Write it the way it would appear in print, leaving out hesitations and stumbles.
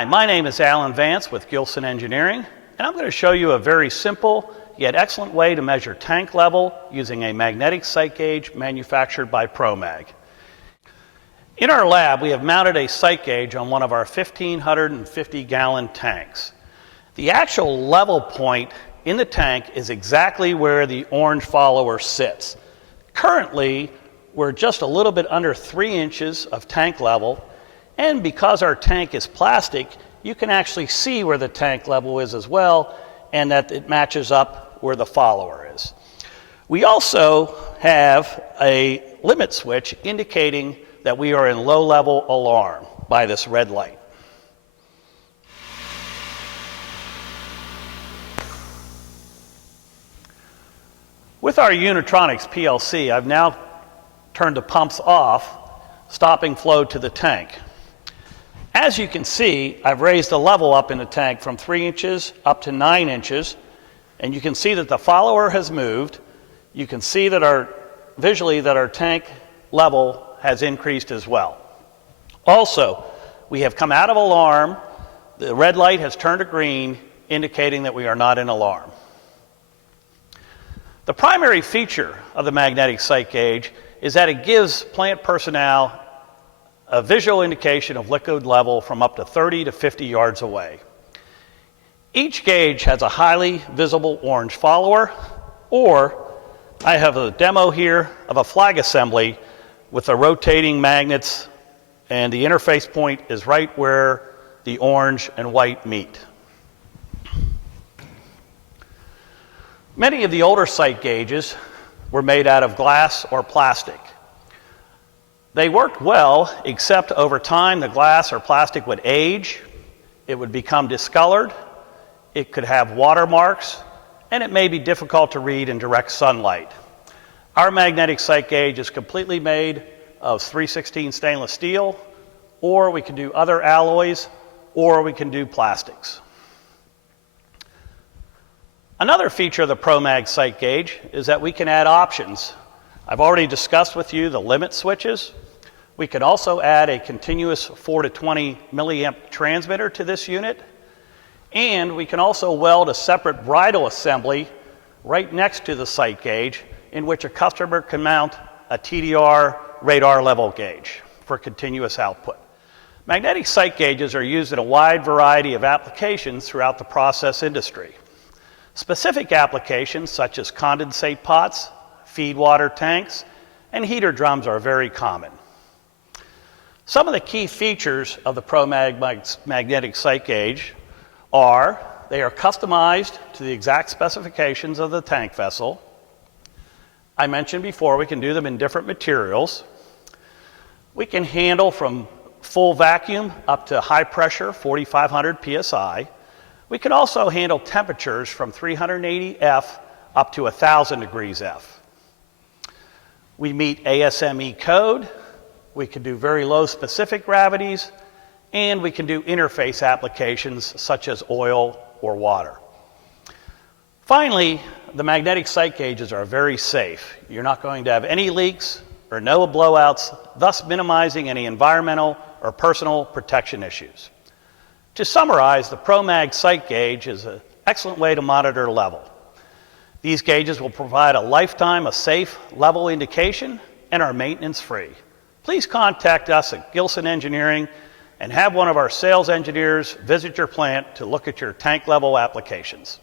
Hi, my name is Alan Vance with Gilson Engineering, and I'm going to show you a very simple yet excellent way to measure tank level using a magnetic sight gauge manufactured by ProMag. In our lab, we have mounted a sight gauge on one of our 1,550-gallon tanks. The actual level point in the tank is exactly where the orange follower sits. Currently, we're just a little bit under 3 inches of tank level, and because our tank is plastic, you can actually see where the tank level is as well, and that it matches up where the follower is. We also have a limit switch indicating that we are in low level alarm by this red light. With our Unitronics PLC, I've now turned the pumps off, stopping flow to the tank. As you can see, I've raised the level up in the tank from 3 inches up to 9 inches, and you can see that the follower has moved. You can see that visually that our tank level has increased as well. Also, we have come out of alarm. The red light has turned to green, indicating that we are not in alarm. The primary feature of the magnetic sight gauge is that it gives plant personnel a visual indication of liquid level from up to 30 to 50 yards away. Each gauge has a highly visible orange follower, or I have a demo here of a flag assembly with the rotating magnets, and the interface point is right where the orange and white meet. Many of the older sight gauges were made out of glass or plastic. They worked well, except over time the glass or plastic would age, it would become discolored, it could have watermarks, and it may be difficult to read in direct sunlight. Our magnetic sight gauge is completely made of 316 stainless steel, or we can do other alloys, or we can do plastics. Another feature of the ProMag sight gauge is that we can add options. I've already discussed with you the limit switches. We can also add a continuous 4 to 20 milliamp transmitter to this unit, and we can also weld a separate bridle assembly right next to the sight gauge in which a customer can mount a TDR radar level gauge for continuous output. Magnetic sight gauges are used in a wide variety of applications throughout the process industry. Specific applications such as condensate pots, feed water tanks, and heater drums are very common. Some of the key features of the ProMag magnetic sight gauge are they are customized to the exact specifications of the tank vessel. I mentioned before we can do them in different materials. We can handle from full vacuum up to high pressure, 4,500 psi. We can also handle temperatures from 380 F up to 1,000 degrees F. We meet ASME code. We can do very low specific gravities, and we can do interface applications such as oil or water. Finally, the magnetic sight gauges are very safe. You're not going to have any leaks or no blowouts, thus minimizing any environmental or personal protection issues. To summarize, the ProMag sight gauge is an excellent way to monitor level. These gauges will provide a lifetime of safe level indication and are maintenance free. Please contact us at Gilson Engineering and have one of our sales engineers visit your plant to look at your tank level applications.